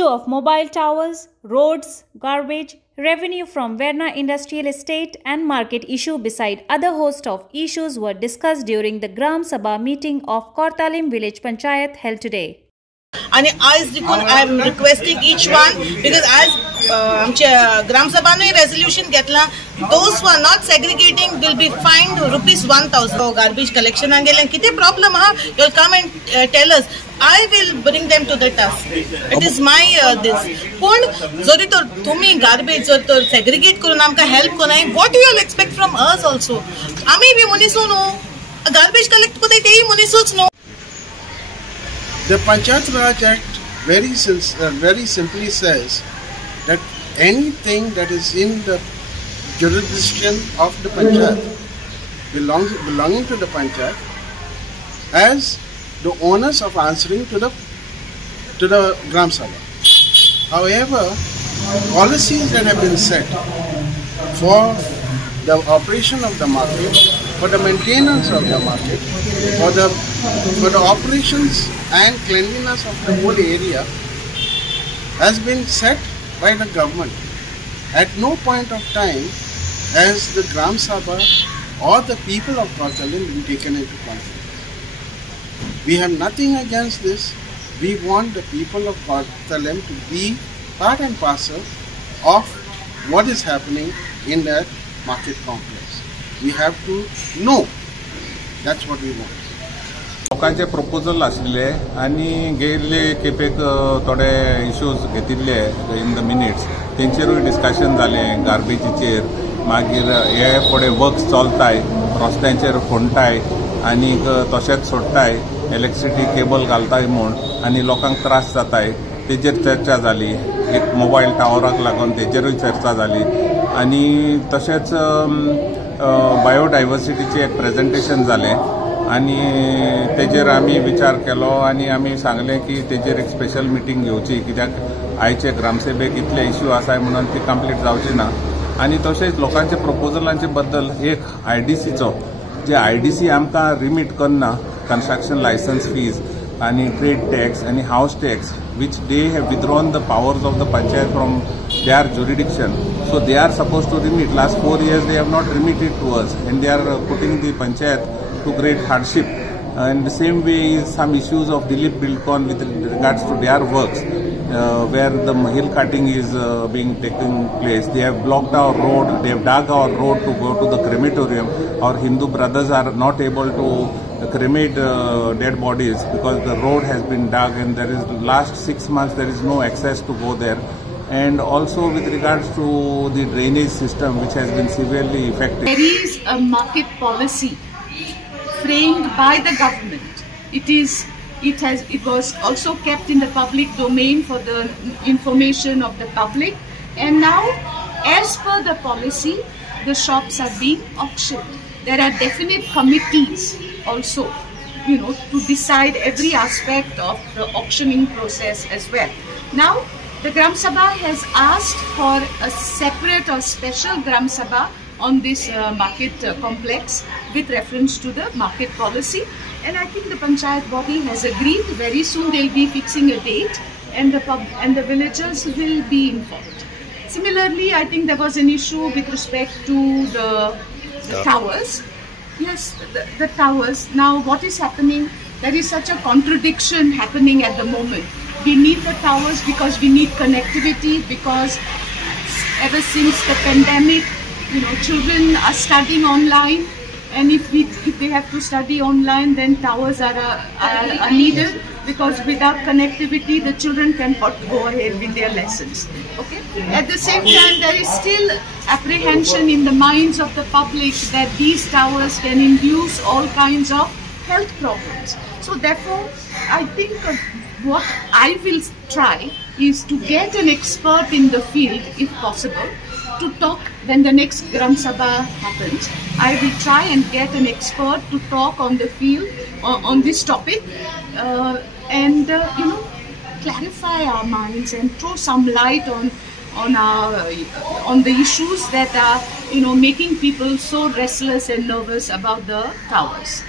issue of mobile towers, roads, garbage, revenue from Verna Industrial Estate and market issue beside other host of issues were discussed during the Gram Sabha meeting of Kortalim Village Panchayat held today. आणि आज देखून I am requesting each one because आज आमच्या ग्रामसभाने resolution घेतला those are not segregating will be fined ₹1000 garbage कलेक्शनाक गेले कितें प्रॉब्लम आहा you will come and tell us I will bring them to the task. It is my this. पण जरी तर तुम्ही गार्बेज जर तर सेग्रिगेट करून आमकां हेल्प कोनाय what do you all expect from us also? आमी बी मनीसू न्हू गार्बेज कलेक्ट कोताय तेय मनीसूच न्हू. The Panchayat Raj Act very simply says that anything that is in the jurisdiction of the Panchayat belonging to the Panchayat as the onus of answering to the Gram Sabha. However, policies that have been set for the operation of the market, for the maintenance of the market, for the operations and cleanliness of the whole area has been set by the government. At no point of time has the Gram Sabha or the people of Kortalim been taken into conflict. We have nothing against this. We want the people of Kortalim to be part and parcel of what is happening in that market complex. We have to know. That's what we want. लोकांचे proposal आशिल्ले आनी गेल्ले खेपेक थोडे issues घेतिल्ले in the minutes तेंचेरूय discussion जालें गार्बेजीचेर मागीर हे फुडें वर्क्स चलताय रस्त्यांचेर फोडटाय आनी तशेंच सोडटाय इलेक्ट्रिसिटी केबल घालताय म्हूण आनी लोकांक त्रास जाताय तेजेर चर्चा जाली एक मोबायल टावराक लागून तेजेरूय चर्चा जाली आनी तशेंच बायोडायवर्सिटीचें एक प्रेजेंटेशन जालें आनी तेजेर आमी विचार केलो आनी आमी सांगलें की तेजेर एक स्पेशल मिटींग घेवची कित्याक आयचे ग्रामसभेक इतले इश्यू आसाय म्हणून ती कंप्लीट जावची ना आनी तशेंच लोकांचे प्रपोजलांचे बद्दल एक आयडीसीचो जे आयडीसी आमकां रिमीट करना कंस्ट्रक्शन लायसन्स फीज आणि ट्रेड टॅक्स आणि house tax which they have withdrawn the powers of the panchayat from their jurisdiction. So they are supposed to remit. Last 4 years they have not remitted to us and they are putting the panchayat to great hardship. And the same way is some issues of Dilip Buildcon with regards to their works where the hill cutting is being taken place. They have blocked our road, they have dug our road to go to the crematorium. Our Hindu brothers are not able to cremate dead bodies because the road has been dug and there is last 6 months there is no access to go there. And also with regards to the drainage system which has been severely affected. There is a market policy framed by the government. It was also kept in the public domain for the information of the public, and now as per the policy the shops are being auctioned. There are definite committees also, to decide every aspect of the auctioning process as well. Now the Gram Sabha has asked for a separate or special Gram Sabha on this market complex with reference to the market policy, and I think the Panchayat body has agreed. Very soon they'll be fixing a date and the villagers will be informed. Similarly, I think there was an issue with respect to the towers. Yes, the towers. Now what is happening? There is such a contradiction happening at the moment. We need the towers because we need connectivity, because ever since the pandemic, children are studying online, and if they have to study online, then towers are needed, because without connectivity the children cannot go ahead with their lessons. Okay. At the same time, there is still apprehension in the minds of the public that these towers can induce all kinds of health problems. So therefore, I think what I will try is to get an expert in the field, if possible, to talk when the next Gram Sabha happens. I will try and get an expert to talk on the field on this topic and clarify our minds and throw some light on the issues that are making people so restless and nervous about the towers.